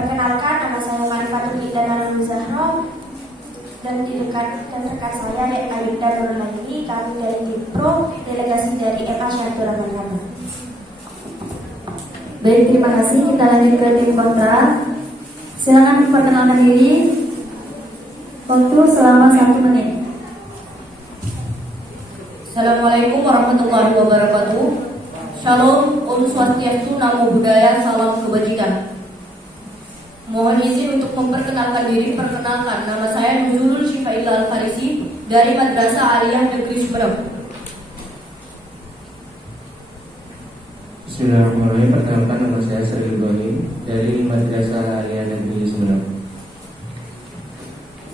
Perkenalkan, nama saya Marifatul Indah Nurul Zahro dan rekan saya Ayunda Nurulaini. Kami dari tim Pro, delegasi dari MA Syahatul Rahman. Baik, terima kasih. Kita lanjut ke tim kontra. Silakan memperkenalkan diri. Waktu selama 1 menit. Assalamualaikum warahmatullahi wabarakatuh. Shalom, Om Swastiastu, Namo Buddhaya, salam kebajikan. Mohon izin untuk memperkenalkan diri. Perkenalkan, nama saya Nurul Syifaillah Al-Farisi dari Madrasah Aliyah Negeri Sumeneb. Bismillahirrahmanirrahim. Perkenalkan, nama saya Sri Ibrahim dari Madrasah Aliyah Negeri Sumeneb.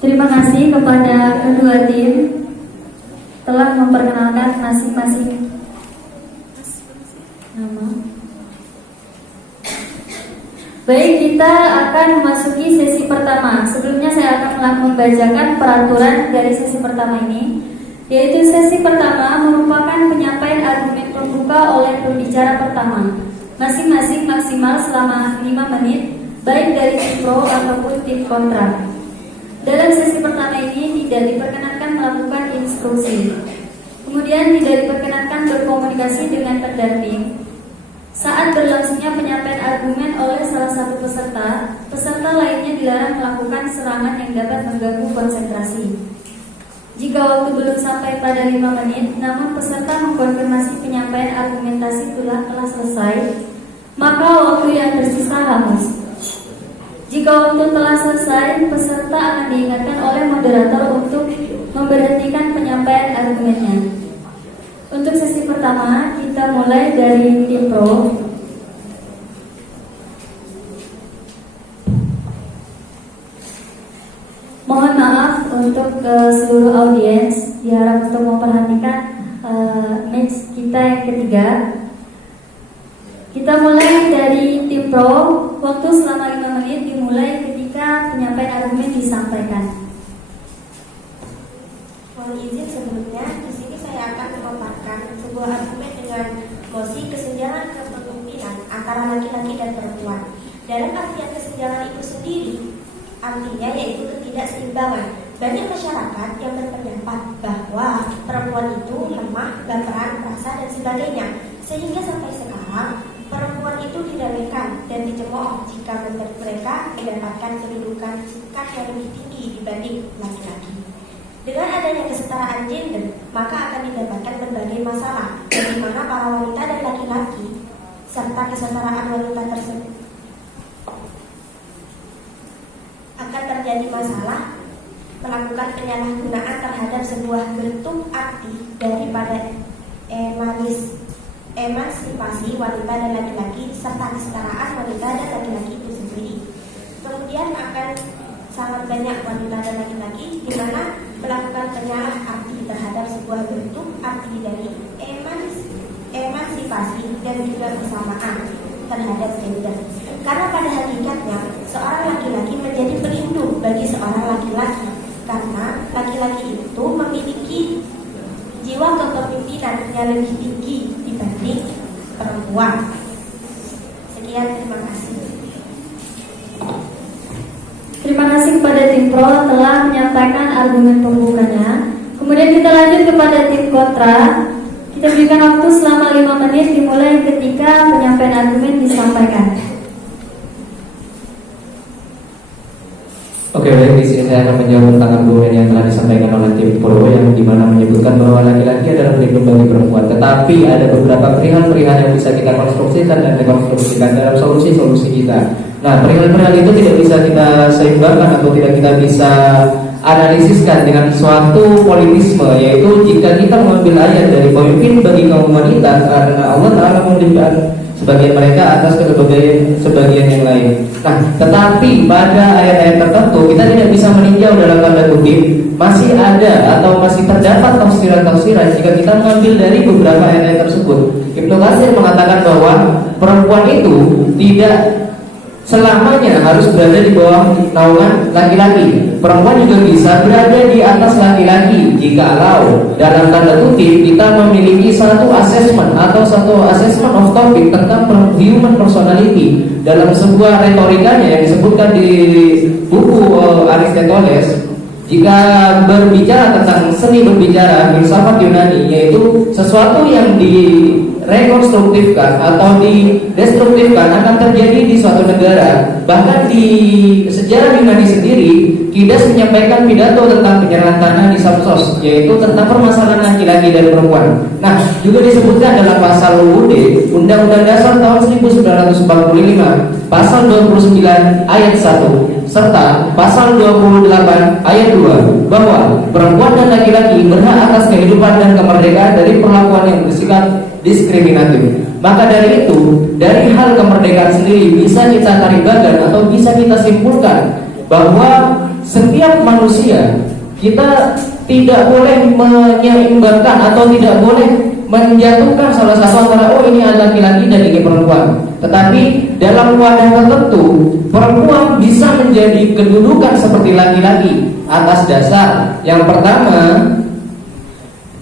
Terima kasih kepada kedua tim telah memperkenalkan masing-masing nama. Baik, kita akan memasuki sesi pertama. Sebelumnya saya akan membacakan peraturan dari sesi pertama ini, yaitu sesi pertama merupakan penyampaian argumen pembuka oleh pembicara pertama. Masing-masing maksimal selama 5 menit, baik dari tim pro ataupun tim kontra. Dalam sesi pertama ini tidak diperkenankan melakukan instruksi. Kemudian tidak diperkenankan berkomunikasi dengan pendamping. Saat berlangsungnya penyampaian argumen oleh salah satu peserta, peserta lainnya dilarang melakukan serangan yang dapat mengganggu konsentrasi. Jika waktu belum sampai pada 5 menit, namun peserta mengkonfirmasi penyampaian argumentasi telah selesai, maka waktu yang tersisa hangus. Jika waktu telah selesai, peserta akan diingatkan oleh moderator untuk memberhentikan penyampaian argumennya. Untuk sesi pertama, kita mulai dari tim pro. Mohon maaf untuk seluruh audiens, diharap untuk memperhatikan match kita yang ketiga. Kita mulai dari tim pro. Waktu selama 5 menit dimulai ketika penyampaian argumen disampaikan. Mohon izin sebelumnya, di sini saya akan memaparkan sebuah argumen dengan mosi kesenjangan kepemimpinan antara laki-laki dan perempuan. Dalam artian kesenjangan itu sendiri, artinya yaitu ketidakseimbangan. Banyak masyarakat yang berpendapat bahwa perempuan itu lemah, baperan, perasa dan sebagainya, sehingga sampai sekarang perempuan itu didamaikan dan dicemooh jika mereka mendapatkan kedudukan tingkat yang lebih tinggi dibanding laki-laki. Dengan adanya kesetaraan gender, maka akan didapatkan berbagai masalah, di mana para wanita dan laki-laki serta kesetaraan wanita tersebut akan terjadi masalah melakukan penyalahgunaan terhadap sebuah bentuk arti daripada emansipasi wanita dan laki-laki serta kesetaraan wanita dan laki-laki itu sendiri. Kemudian akan sangat banyak wanita dan laki-laki di mana melakukan penyalah arti terhadap sebuah bentuk arti dari emansipasi dan juga kesamaan terhadap gender. Karena pada hakikatnya seorang laki-laki menjadi pelindung bagi seorang laki-laki, karena laki-laki itu memiliki jiwa kepemimpinan yang lebih tinggi dibanding perempuan. Sekian, terima kasih. Terima kasih kepada tim pro telah menyampaikan argumen pembukanya. Kemudian kita lanjut kepada tim kontra. Kita berikan waktu selama 5 menit dimulai ketika penyampaian argumen disampaikan. Oke, baik. Di sini saya akan menjawab tentang argumen yang telah disampaikan oleh tim pro yang dimana menyebutkan bahwa laki-laki adalah pelindung bagi perempuan. Tetapi ada beberapa perihal-perihal yang bisa kita konstruksikan dan dekonstruksikan dalam solusi-solusi kita. Nah, perihal-perihal itu tidak bisa kita seimbangkan atau tidak kita bisa analisiskan dengan suatu politisme, yaitu jika kita mengambil ayat dari pemimpin bagi kaum wanita, karena Allah Ta'ala memberikan sebagian mereka atas sebagian yang lain. Nah, tetapi pada ayat-ayat tertentu kita tidak bisa meninjau dalam tanda kutip masih ada atau masih terdapat tafsiran-tafsiran jika kita mengambil dari beberapa ayat-ayat tersebut. Ibnu Katsir mengatakan bahwa perempuan itu tidak selamanya harus berada di bawah naungan laki-laki. Perempuan juga bisa berada di atas laki-laki jikalau dalam tanda kutip kita memiliki satu assessment atau satu assessment of topic tentang human personality. Dalam sebuah retorikanya yang disebutkan di buku Aristoteles, jika berbicara tentang seni berbicara filsafat Yunani, yaitu sesuatu yang direkonstruktifkan atau didestruktifkan akan terjadi di suatu negara. Bahkan di sejarah Yunani sendiri, Kidas menyampaikan pidato tentang penyerahan tanah di Samsos, yaitu tentang permasalahan laki-laki dan perempuan. Nah, juga disebutkan dalam pasal UUD Undang-Undang Dasar tahun 1945, pasal 29 ayat 1 serta pasal 28 ayat 2 bahwa perempuan dan laki-laki berhak atas kehidupan dan kemerdekaan dari perlakuan yang bersifat diskriminatif. Maka dari itu, dari hal kemerdekaan sendiri bisa kita tarik bagan atau bisa kita simpulkan bahwa setiap manusia kita tidak boleh menyeimbangkan atau tidak boleh menjatuhkan salah satu antara ini laki-laki dan ini perempuan. Tetapi dalam wadah tertentu, perempuan bisa menjadi kedudukan seperti laki-laki atas dasar yang pertama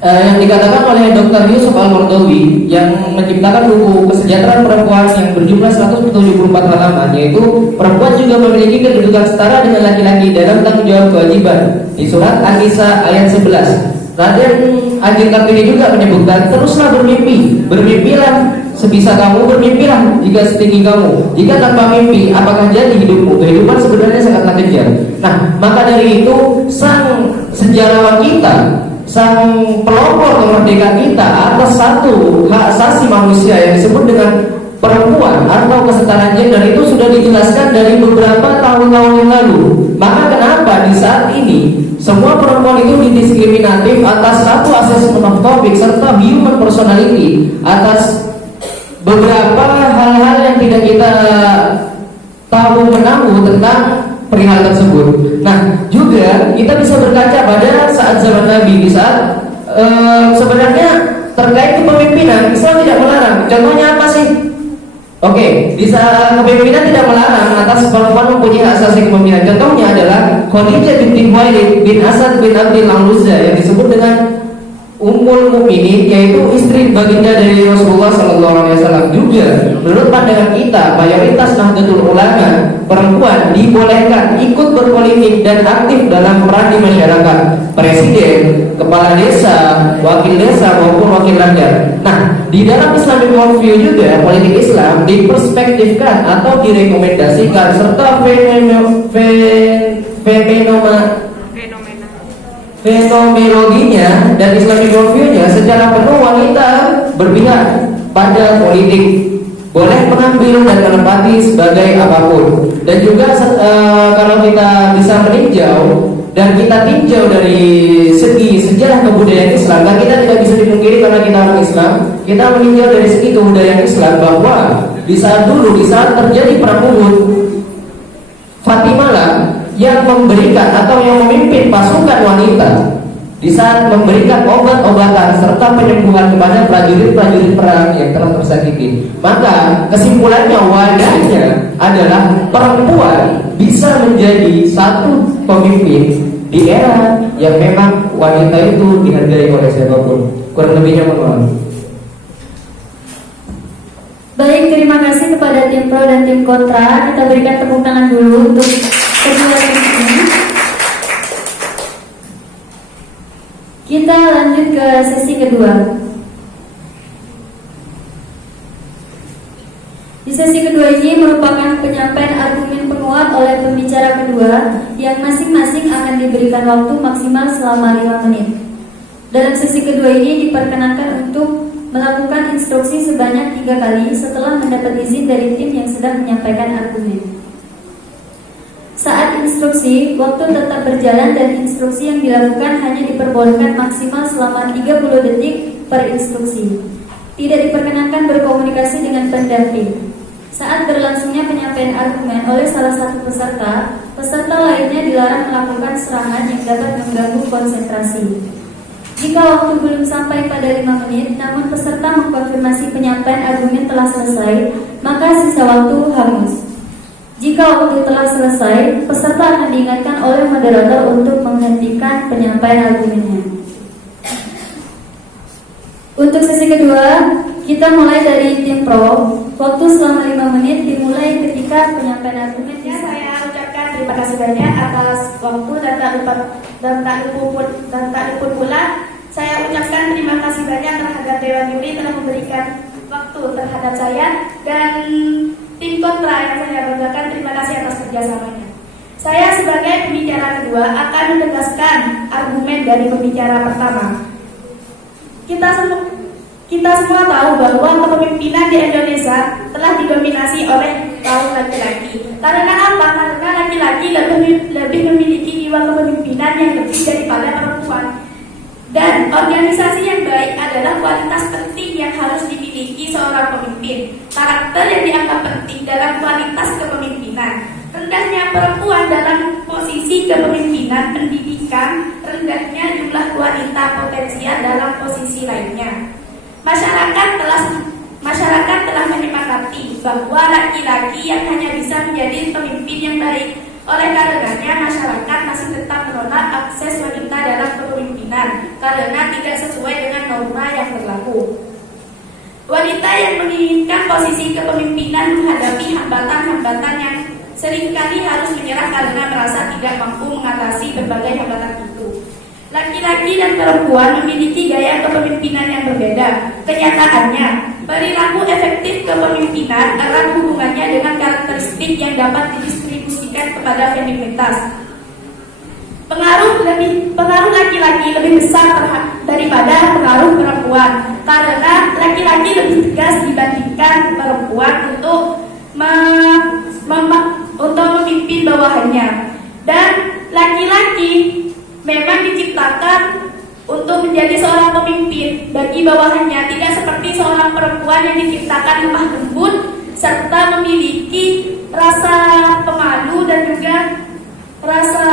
yang dikatakan oleh Dr. Yusuf Al-Mardawi yang menciptakan buku Kesejahteraan Perempuan yang berjumlah 174 halaman, yaitu perempuan juga memiliki kedudukan setara dengan laki-laki dalam tanggung jawab kewajiban di surat An-Nisa ayat 11. Raden Ajeng Kartini juga menyebutkan, teruslah bermimpi, bermimpilah sebisa kamu, bermimpilah jika setinggi kamu. Jika tanpa mimpi, apakah jadi hidupmu? Kehidupan sebenarnya sangatlah kejam. Nah, maka dari itu sang sejarawan kita, sang pelopor kemerdekaan kita atas satu hak asasi manusia yang disebut dengan perempuan atau kesetaraan gender itu sudah dijelaskan dari beberapa tahun-tahun yang lalu. Maka kenapa di saat ini semua perempuan itu didiskriminatif atas satu assessment of topic serta human personality atas beberapa hal-hal yang tidak kita tahu menahu tentang perihal tersebut. Nah, juga kita bisa berkaca pada saat zaman Nabi, di saat sebenarnya terkait kepemimpinan Islam tidak melarang. Contohnya apa sih? Oke, di saat kepemimpinan tidak melarang atas perempuan mempunyai hak asasi kepemimpinan. Contohnya adalah Khadijah binti Khuwailid bin Asad bin Abdul Uzza yang disebut dengan Ummul Mukminin, yaitu istri baginda dari Rasulullah SAW. Juga menurut pandangan kita, mayoritas Nahdlatul Ulama, perempuan dibolehkan ikut berpolitik dan aktif dalam peran di masyarakat, presiden, kepala desa, wakil desa maupun wakil rakyat. Nah, di dalam Islamic worldview juga politik Islam diperspektifkan atau direkomendasikan serta fenomenologinya dan Islamic worldview-nya secara penuh wanita berpihak pada politik, boleh mengambil dan menempati sebagai apapun. Dan juga kalau kita bisa meninjau dan kita tinjau dari segi sejarah kebudayaan Islam, dan kita tidak bisa dipungkiri karena kita orang Islam, kita meninjau dari segi kebudayaan Islam bahwa di saat dulu, di saat terjadi perang Uhud, Fatimah lah yang memberikan atau yang memimpin pasukan wanita di saat memberikan obat-obatan serta penyembuhan kepada prajurit-prajurit perang yang telah tersakiti. Maka kesimpulannya, wadahnya adalah perempuan bisa menjadi satu pemimpin di era yang memang wanita itu dihargai oleh siapapun. Kurang lebihnya mohon. Baik, terima kasih kepada tim pro dan tim kontra. Kita berikan tepuk tangan dulu untuk kedua tim ini. Kita lanjut ke sesi kedua. Di sesi kedua ini merupakan penyampaian argumen penguat oleh pembicara kedua yang masing-masing akan diberikan waktu maksimal selama 5 menit. Dalam sesi kedua ini diperkenankan untuk melakukan instruksi sebanyak 3 kali setelah mendapat izin dari tim yang sedang menyampaikan argumen. Saat instruksi, waktu tetap berjalan dan instruksi yang dilakukan hanya diperbolehkan maksimal selama 30 detik per instruksi. Tidak diperkenankan berkomunikasi dengan pendamping. Saat berlangsungnya penyampaian argumen oleh salah satu peserta, peserta lainnya dilarang melakukan serangan yang dapat mengganggu konsentrasi. Jika waktu belum sampai pada 5 menit, namun peserta mengkonfirmasi penyampaian argumen telah selesai, maka sisa waktu hangus. Jika waktu telah selesai, peserta akan diingatkan oleh moderator untuk menghentikan penyampaian argumennya. Untuk sesi kedua, kita mulai dari tim pro. Waktu selama 5 menit dimulai ketika penyampaian argumen. Saya ucapkan terima kasih banyak atas waktu dan tak luput pula. Saya ucapkan terima kasih banyak terhadap Dewan Juri telah memberikan waktu terhadap saya, dan tim kontra yang saya banggakan, terima kasih atas kerjasamanya. Saya sebagai pembicara kedua akan menegaskan argumen dari pembicara pertama. Kita semua tahu bahwa kepemimpinan di Indonesia telah didominasi oleh kaum laki-laki. Karena apa? Karena laki-laki lebih memiliki jiwa kepemimpinan yang lebih daripada perempuan. Dan organisasi yang baik adalah kualitas penting yang harus dimiliki seorang pemimpin. Karakter yang dianggap penting dalam kualitas kepemimpinan. Rendahnya perempuan dalam posisi kepemimpinan pendidikan, rendahnya jumlah wanita potensial dalam posisi lainnya. Masyarakat telah menyepakati bahwa laki-laki yang hanya bisa menjadi pemimpin yang baik. Oleh karenanya masyarakat masih tetap menolak akses wanita dalam kepemimpinan karena tidak sesuai dengan norma yang berlaku. Wanita yang menginginkan posisi kepemimpinan menghadapi hambatan-hambatan yang seringkali harus menyerah karena merasa tidak mampu mengatasi berbagai hambatan itu. Laki-laki dan perempuan memiliki gaya kepemimpinan yang berbeda. Kenyataannya, perilaku efektif kepemimpinan erat hubungannya dengan karakteristik yang dapat didistribusikan kepada feminitas. Pengaruh laki-laki lebih besar daripada pengaruh perempuan, karena laki-laki lebih tegas dibandingkan perempuan untuk memimpin bawahannya. Dan laki-laki memang diciptakan untuk menjadi seorang pemimpin bagi bawahannya, tidak seperti seorang perempuan yang diciptakan lemah lembut serta memiliki rasa pemalu dan juga rasa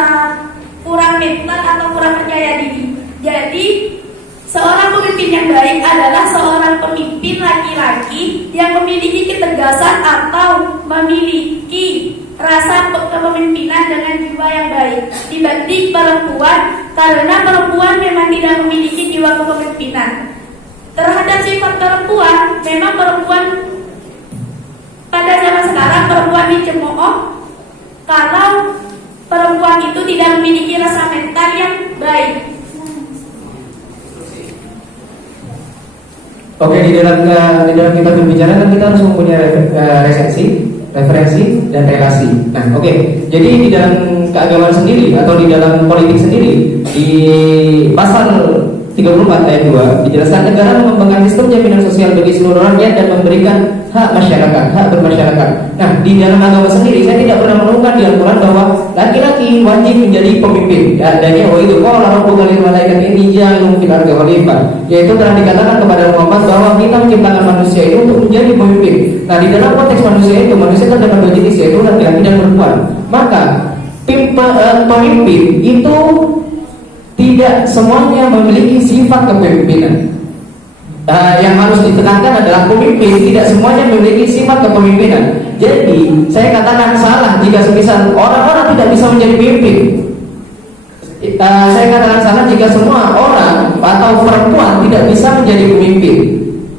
kurang mental atau kurang percaya diri. Jadi seorang pemimpin yang baik adalah seorang pemimpin laki-laki yang memiliki ketegasan atau memiliki rasa kepemimpinan dengan jiwa yang baik dibanding perempuan, karena perempuan memang tidak memiliki jiwa kepemimpinan. Terhadap sifat perempuan, memang perempuan pada zaman sekarang perempuan dicemooh kalau perempuan itu tidak memiliki rasa mental yang baik. Oke, di dalam kita berbicara kan kita harus mempunyai referensi dan relasi. Nah, oke. Jadi di dalam keagamaan sendiri atau di dalam politik sendiri, di pasal 34 ayat 2 dijelaskan negara mengembangkan sistem jaminan sosial bagi seluruh rakyat dan memberikan hak bermasyarakat. Nah, di dalam agama sendiri saya tidak pernah menemukan di Al-Quran bahwa laki-laki wajib menjadi pemimpin. Adanya itu qala rabbuka lil malaikati inni ja'ilun fil ardi khalifah, yaitu telah dikatakan kepada Muhammad bahwa kita menciptakan manusia itu untuk menjadi pemimpin. Nah, di dalam konteks manusia itu terdapat dua jenis, yaitu laki-laki dan perempuan. Maka pemimpin itu tidak semuanya memiliki sifat kepemimpinan. Yang harus ditekankan adalah pemimpin tidak semuanya memiliki sifat kepemimpinan. Jadi saya katakan salah jika semisal orang-orang tidak bisa menjadi pemimpin. Saya katakan salah jika semua orang atau perempuan tidak bisa menjadi pemimpin,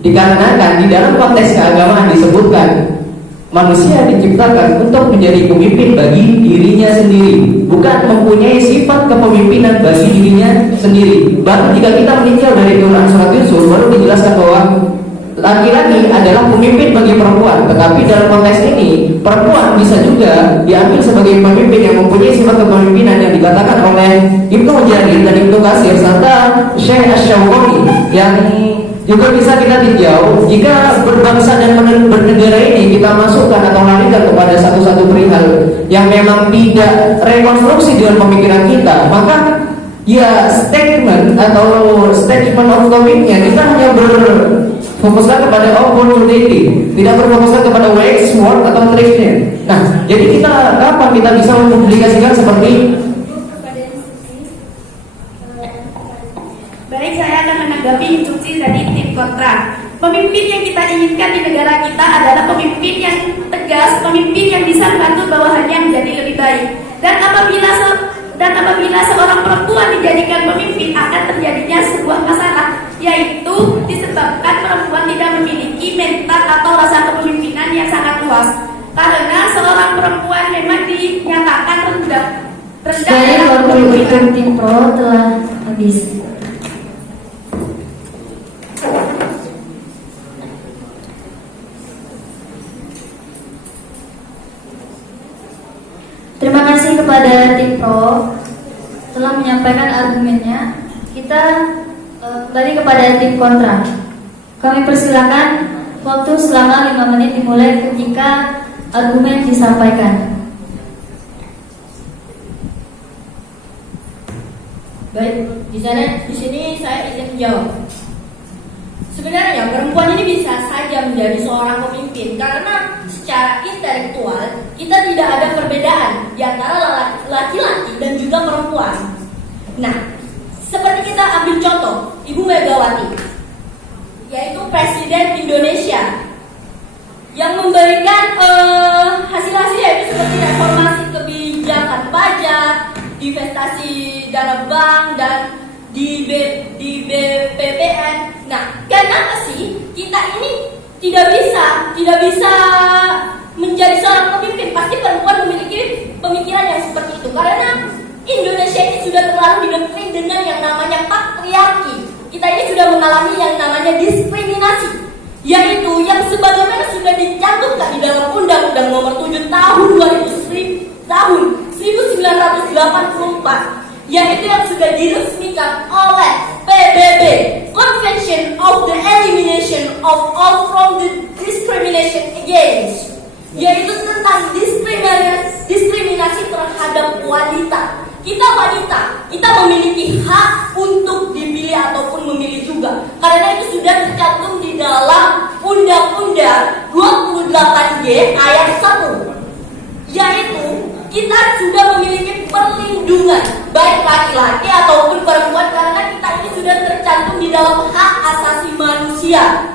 dikarenakan di dalam konteks keagamaan disebutkan manusia diciptakan untuk menjadi pemimpin bagi dirinya sendiri, bukan mempunyai sifat kepemimpinan bagi dirinya sendiri. Baru jika kita meninjau dari Quran surat Yusuf, baru dijelaskan bahwa laki-laki adalah pemimpin bagi perempuan. Tetapi dalam konteks ini, perempuan bisa juga diambil sebagai pemimpin yang mempunyai sifat kepemimpinan yang dikatakan oleh Ibnu Jarir dan Ibnu Katsir serta Syekh Asy-Syaukani, yang juga bisa kita tinjau jika berbangsa dan bernegara ini kita masukkan atau larikan kepada satu-satu perihal yang memang tidak rekonstruksi dengan pemikiran kita, maka ya statement of topic-nya kita hanya berfokuskan kepada opportunity, tidak berfokuskan kepada words, word atau triknya. Nah, jadi kita kapan kita bisa mempublikasikan seperti Baik, saya akan menanggapi instruksi dari tim kontra. Pemimpin yang kita inginkan di negara kita adalah pemimpin yang tegas, pemimpin yang bisa membantu bawahannya menjadi lebih baik. Dan apabila seorang perempuan dijadikan pemimpin, akan terjadinya sebuah masalah, yaitu disebabkan perempuan tidak memiliki mental atau rasa kepemimpinan yang sangat luas. Karena seorang perempuan memang dinyatakan rendah Dari dalam waktu kepemimpinan. tim pro telah habis. Terima kasih kepada tim pro telah menyampaikan argumennya. Kita kembali kepada tim kontra. Kami persilakan waktu selama 5 menit dimulai ketika argumen disampaikan. Baik, di sini saya izin menjawab. Sebenarnya perempuan ini bisa saja menjadi seorang pemimpin karena secara intelektual kita tidak ada perbedaan di antara laki-laki dan juga perempuan. Nah, seperti kita ambil contoh Ibu Megawati, yaitu Presiden Indonesia yang memberikan hasil-hasil yaitu seperti reformasi kebijakan pajak, divestasi dana bank dan di BPPN. Nah, kenapa sih kita ini tidak bisa menjadi seorang pemimpin? Pasti perempuan memiliki pemikiran yang seperti itu karena Indonesia ini sudah terlalu didoktrin dengan yang namanya patriarki. Kita ini sudah mengalami yang namanya diskriminasi, yaitu yang sebagaimana sudah dicantumkan di dalam Undang-Undang Nomor 7 Tahun 1984, yaitu yang sudah diresmikan oleh PBB, Convention of the Elimination of All from the Discrimination Against, yaitu tentang diskriminasi terhadap wanita. Kita wanita, kita memiliki hak untuk dipilih ataupun memilih juga, karena itu sudah tercantum di dalam Undang-Undang 28G ayat 1, yaitu kita sudah memiliki perlindungan baik laki-laki ataupun perempuan karena kita ini sudah tercantum di dalam hak asasi manusia.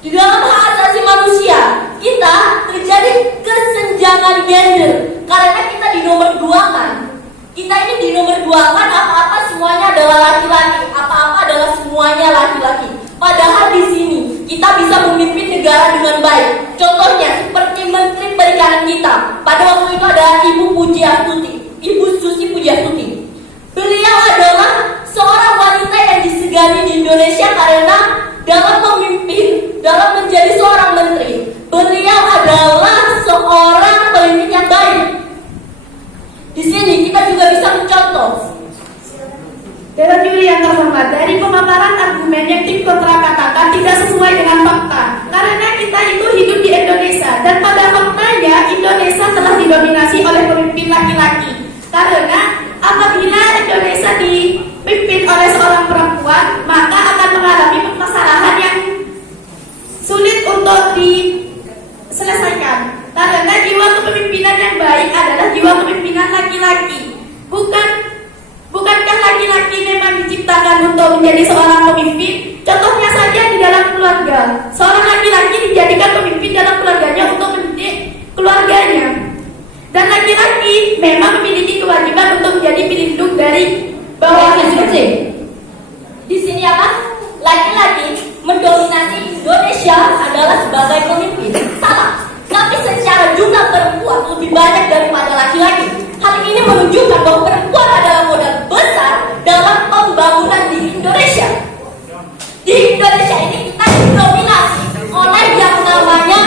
Di dalam hak asasi manusia kita terjadi kesenjangan gender karena kita dinomorduakan. Kita ini dinomorduakan, apa-apa semuanya adalah laki-laki, apa-apa adalah semuanya laki-laki. Padahal di sini kita bisa memimpin negara dengan baik. Contohnya seperti Menteri Perikanan kita. Pada waktu itu ada Ibu Susi Pujiastuti. Beliau adalah seorang wanita yang disegani di Indonesia karena dalam memimpin, dalam menjadi seorang menteri, beliau adalah seorang pemimpin yang baik. Di sini kita juga bisa mencontoh. Dewan juri yang terhormat, dari pemaparan argumen yang tim kontra katakan tidak sesuai dengan fakta. Karena kita itu hidup di Indonesia dan pada faktanya Indonesia telah didominasi oleh pemimpin laki-laki. Karena apabila Indonesia dipimpin oleh seorang perempuan, maka akan mengalami permasalahan yang sulit untuk diselesaikan. Karena jiwa kepemimpinan yang baik adalah jiwa kepemimpinan laki-laki. Bukankah laki-laki memang diciptakan untuk menjadi seorang pemimpin? Contohnya saja di dalam keluarga. Seorang laki-laki dijadikan pemimpin dalam keluarganya untuk mendidik keluarganya. Dan laki-laki memang memiliki kewajiban untuk menjadi pelindung dari bawahannya. Di sini apa? Laki-laki mendominasi Indonesia adalah sebagai pemimpin. Salah. Tapi secara jumlah perempuan lebih banyak daripada laki-laki. Hal ini menunjukkan bahwa perempuan adalah modal besar dalam pembangunan di Indonesia. Di Indonesia ini kita didominasi oleh yang namanya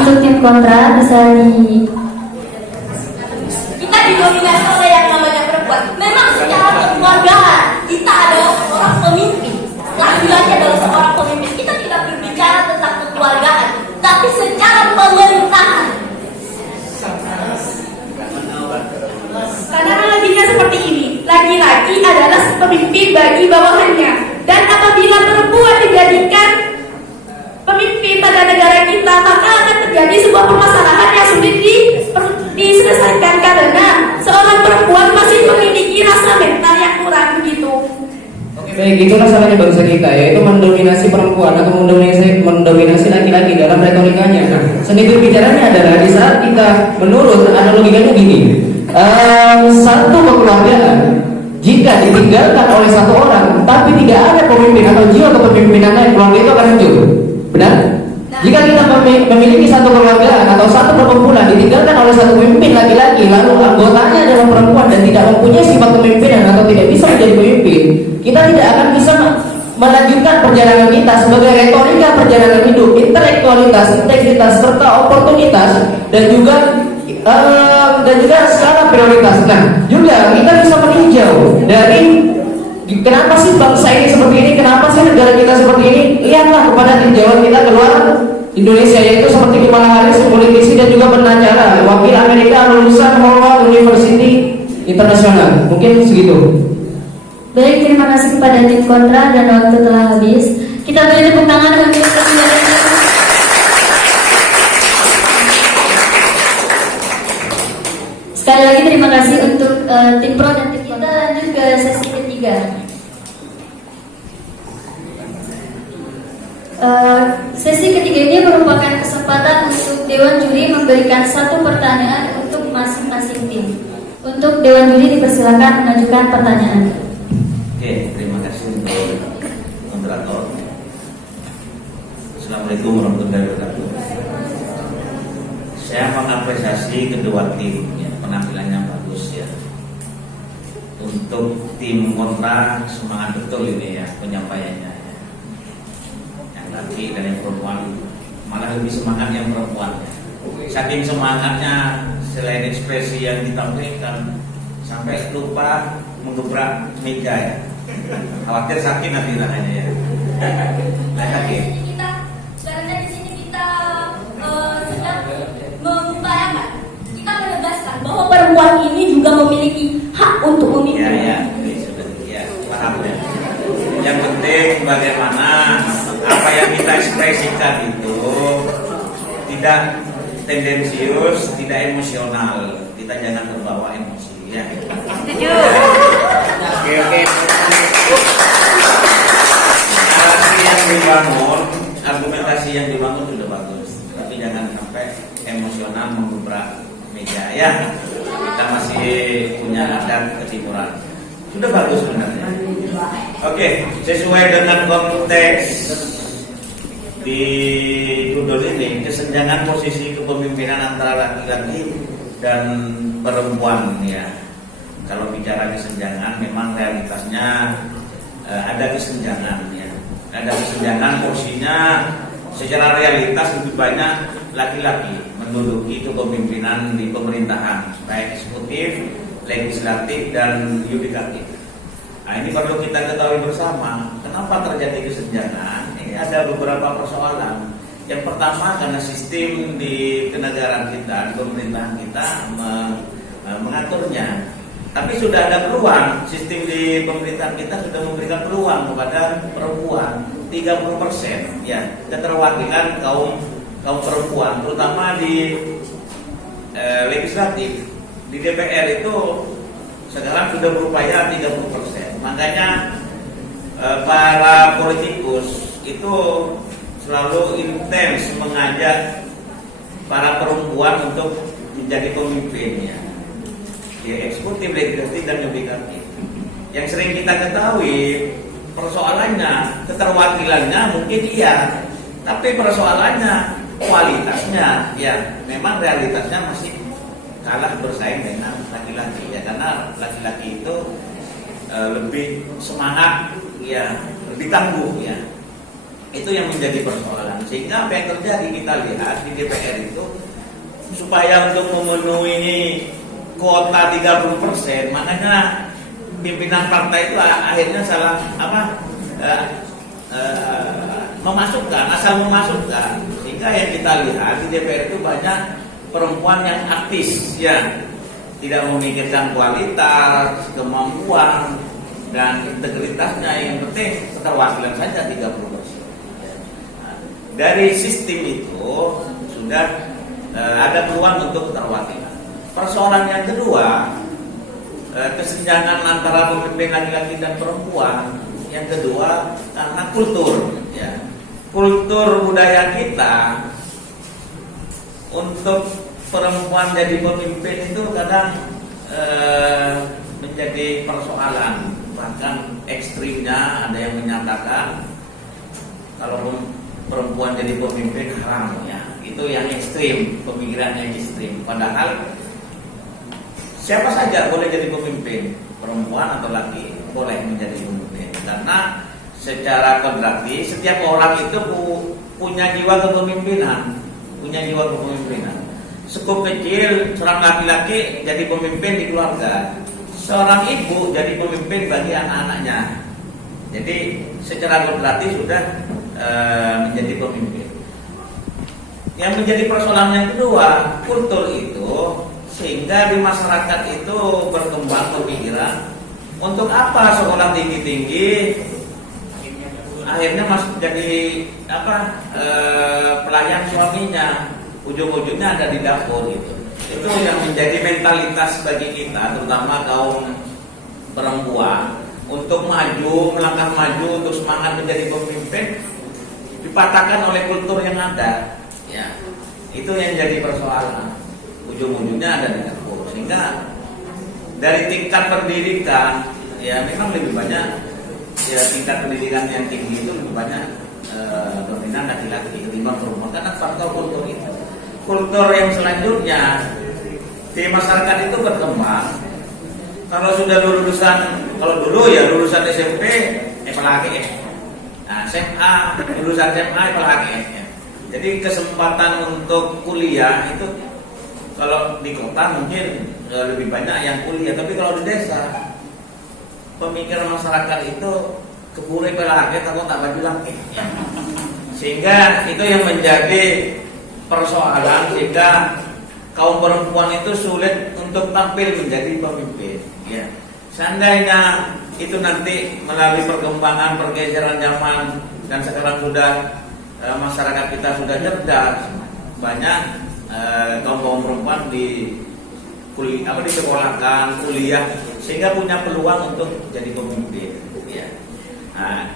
Untuk tim kontra bisa kita didominasi oleh yang namanya perempuan. Memang secara kekeluargaan kita adalah seorang pemimpin. Laki-laki adalah seorang pemimpin. Kita tidak berbicara tentang kekeluargaan, tapi secara pemerintahan. Karena analoginya seperti ini, laki-laki adalah pemimpin bagi bawahannya. Dan apabila perempuan dijadikan pemimpin pada negara kita, maka akan terjadi sebuah permasalahan yang sulit diselesaikan karena seorang perempuan masih memiliki rasa mental yang kurang begitu. Oke, baik. kayak gitulah salahnya bangsa kita, yaitu mendominasi perempuan atau mendominasi laki-laki dalam retorikanya. Nah, seni berbicaranya adalah di saat kita menurut analoginya gini, satu kekeluargaan jika ditinggalkan oleh satu orang, tapi tidak ada pemimpin atau jiwa kepemimpinannya, keluarga itu akan hancur. Benar? Jika kita memiliki satu keluarga atau satu perkumpulan ditinggalkan oleh satu pemimpin laki-laki, lalu anggotanya adalah perempuan dan tidak mempunyai sifat kepemimpinan atau tidak bisa menjadi pemimpin, kita tidak akan bisa melanjutkan perjalanan kita sebagai retorika perjalanan hidup, intelektualitas, integritas, serta oportunitas dan juga skala prioritas. Nah, juga kita bisa meninjau dari kenapa sih bangsa ini seperti ini, kenapa sih negara kita seperti ini. Lihatlah kepada tinjauan kita keluar Indonesia, yaitu seperti Kamala Harris, politisi dan juga pengacara, wakil Amerika lulusan Howard University Internasional. Mungkin segitu. Baik, terima kasih kepada tim kontra dan waktu telah habis. Kita beri tepuk tangan untuk kesempatannya. Sekali lagi terima kasih untuk tim pro dan tim kontra. Kita lanjut ke sesi ketiga. Sesi ketiga ini merupakan kesempatan untuk Dewan Juri memberikan satu pertanyaan untuk masing-masing tim. Untuk Dewan Juri dipersilakan mengajukan pertanyaan. Oke, terima kasih untuk moderator. Assalamualaikum warahmatullahi wabarakatuh. Saya mengapresiasi kedua tim, ya, penampilannya bagus ya. Untuk tim kontra semangat betul ini ya penyampaiannya. Ya. Yang laki dan yang perempuan malah lebih semangat yang perempuan. Ya. Saking semangatnya selain ekspresi yang ditampilkan sampai lupa menggebrak meja ya. Khawatir sakit nanti rahanya ya. Nah, sakit. Karena di sini kita sedang membayangkan, kita menegaskan bahwa perempuan ini juga memiliki hak untuk memimpin. Ya, paham ya. Yang penting bagaimana apa yang kita ekspresikan itu tidak tendensius, tidak emosional. Kita jangan terbawa emosi ya. Setuju. Oke. Argumentasi yang dibangun sudah bagus, tapi jangan sampai emosional menggebrak meja ya. Kita masih punya adat ketimuran. Sudah bagus sebenarnya. Oke, sesuai dengan konteks di judul ini, kesenjangan posisi kepemimpinan antara laki-laki dan perempuan ya. Kalau bicara kesenjangan, memang realitasnya ada kesenjangan ya. Ada kesenjangan porsinya secara realitas lebih banyak laki-laki menduduki kepemimpinan di pemerintahan, baik eksekutif, legislatif dan yudikatif. Nah, ini perlu kita ketahui bersama. Kenapa terjadi kesenjangan? Ini ada beberapa persoalan. Yang pertama karena sistem di kenegaraan kita, di pemerintahan kita mengaturnya. Tapi sudah ada peluang, sistem di pemerintahan kita sudah memberikan peluang kepada perempuan 30% ya, keterwakilan kaum perempuan, terutama di legislatif. Di DPR itu sekarang sudah berupaya 30%. Makanya para politikus itu selalu intens mengajak para perempuan untuk menjadi pemimpinnya. Ya, eksekutif, legislatif dan yudikatif. Yang sering kita ketahui persoalannya, keterwakilannya mungkin iya, tapi persoalannya kualitasnya ya memang realitasnya masih kalah bersaing dengan laki-laki ya, karena laki-laki itu lebih semangat ya, lebih tangguh ya. Itu yang menjadi persoalan. Sehingga apa yang terjadi kita lihat di DPR itu, supaya untuk memenuhi kuota 30%, makanya pimpinan partai itu akhirnya salah memasukkan, sehingga yang kita lihat di DPR itu banyak perempuan yang aktif ya, tidak memikirkan kualitas, kemampuan dan integritasnya, yang penting keterwakilan saja 30%. Nah, dari sistem itu sudah ada peluang untuk keterwakilan. Persoalan yang kedua, kesenjangan antara pemimpin laki-laki dan perempuan yang kedua karena kultur. Ya. Kultur budaya kita untuk perempuan jadi pemimpin itu kadang menjadi persoalan. Bahkan ekstrimnya ada yang menyatakan kalau perempuan jadi pemimpin haram, ya. Itu yang ekstrim, pemikiran yang ekstrim. Padahal siapa saja boleh jadi pemimpin, perempuan atau laki boleh menjadi pemimpin. Karena secara kodrati setiap orang itu punya jiwa kepemimpinan, Cukup kecil seorang laki-laki jadi pemimpin di keluarga, seorang ibu jadi pemimpin bagi anak-anaknya. Jadi secara kodrati sudah menjadi pemimpin. Yang menjadi persoalan yang kedua, kultur itu, sehingga di masyarakat itu berkembang pemikiran untuk apa sekolah tinggi-tinggi akhirnya masuk jadi pelayan suaminya, ujung-ujungnya ada di dapur gitu. Itu yang menjadi mentalitas bagi kita, terutama kaum perempuan, untuk maju, melangkah maju, untuk semangat menjadi pemimpin dipatahkan oleh kultur yang ada. Ya, itu yang jadi persoalan. Ujung-ujungnya ada di dapur. Sehingga dari tingkat pendidikan, ya memang lebih banyak, ya tingkat pendidikan yang tinggi itu lebih banyak dominan laki-laki ketimbang perempuan karena faktor kultur itu. Kultur yang selanjutnya di masyarakat itu berkembang. Kalau sudah kalau dulu ya lulusan SMP, apalagi SMA, lulusan SMA apalagi. Jadi kesempatan untuk kuliah itu kalau di kota mungkin lebih banyak yang kuliah, tapi kalau di desa pemikiran masyarakat itu keburu pelage atau tak baju laki. Sehingga itu yang menjadi persoalan, sehingga kaum perempuan itu sulit untuk tampil menjadi pemimpin. Ya. Seandainya itu nanti melalui perkembangan pergeseran zaman dan sekarang sudah masyarakat kita sudah cerdas, banyak kaum perempuan disekolahkan, kuliah, sehingga punya peluang untuk jadi pemimpin. Ya. Nah,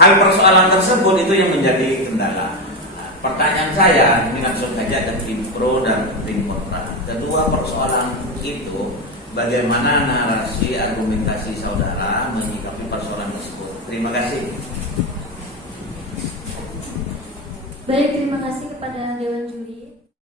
hal persoalan tersebut itu yang menjadi kendala. Pertanyaan saya ini langsung saja ada tim pro dan tim kontra. Kedua persoalan itu, bagaimana narasi argumentasi saudara menyikapi persoalan tersebut? Terima kasih. Baik, terima kasih kepada Dewan Juri.